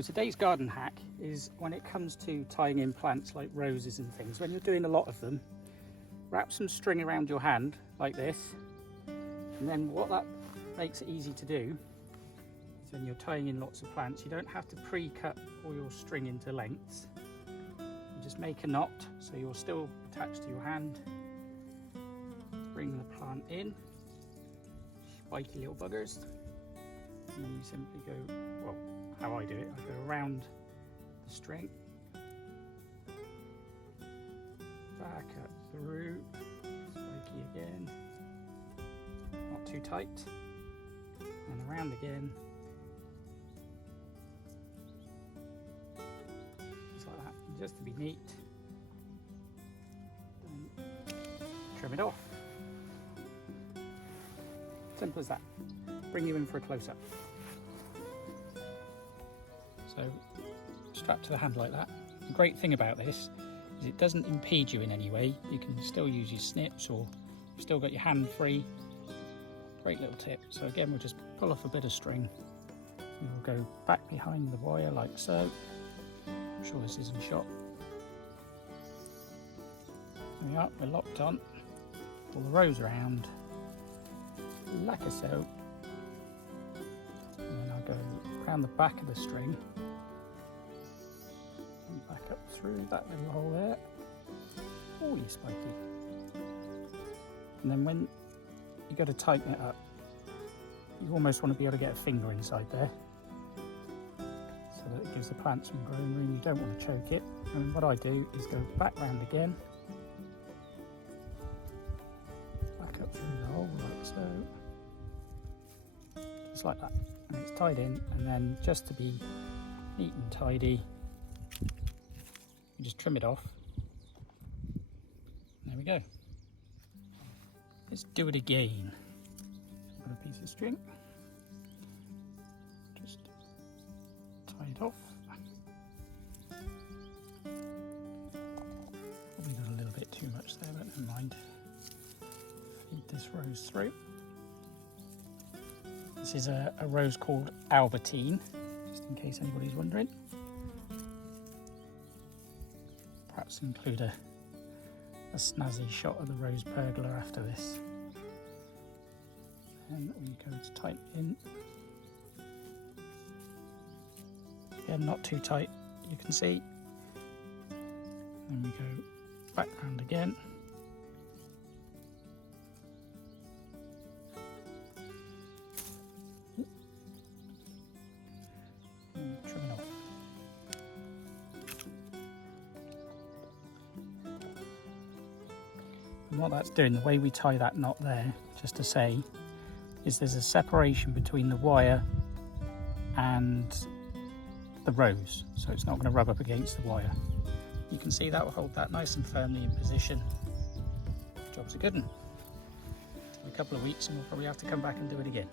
So today's garden hack is when it comes to tying in plants like roses and things, when you're doing a lot of them, wrap some string around your hand like this, and then what that makes it easy to do is when you're tying in lots of plants, you don't have to pre-cut all your string into lengths. You just make a knot so you're still attached to your hand. Bring the plant in, spiky little buggers, and then you simply go, well, how I do it, I go around the string, back up through, spiky again, not too tight, and around again, just like that, and just to be neat, then trim it off. Simple as that. Bring you in for a close-up. So strapped to the hand like that. The great thing about this is it doesn't impede you in any way. You can still use your snips, or you've still got your hand free. Great little tip. So again, we'll just pull off a bit of string. We'll go back behind the wire like so. I'm sure this is in shot. There we are, we're locked on. Pull the rose around, like so. And then I'll go around the back of the string. Back up through that little hole there. Oh, you spiky. And then when you go to tighten it up, you almost want to be able to get a finger inside there, so that it gives the plant some growing room. You don't want to choke it. And what I do is go back round again, back up through the hole like so, just like that. And it's tied in, and then just to be neat and tidy, you just trim it off. There we go. Let's do it again. Got a piece of string. Just tie it off. Probably got a little bit too much there, but never mind. Feed this rose through. This is a rose called Albertine, just in case anybody's wondering. Perhaps include a snazzy shot of the rose pergola after this. And we go to tighten in. Again, not too tight, you can see. Then we go back round again. And trim it off. And what that's doing, the way we tie that knot there, just to say, is there's a separation between the wire and the rose, so it's not going to rub up against the wire. You can see that will hold that nice and firmly in position. Job's a good one. In a couple of weeks and we'll probably have to come back and do it again.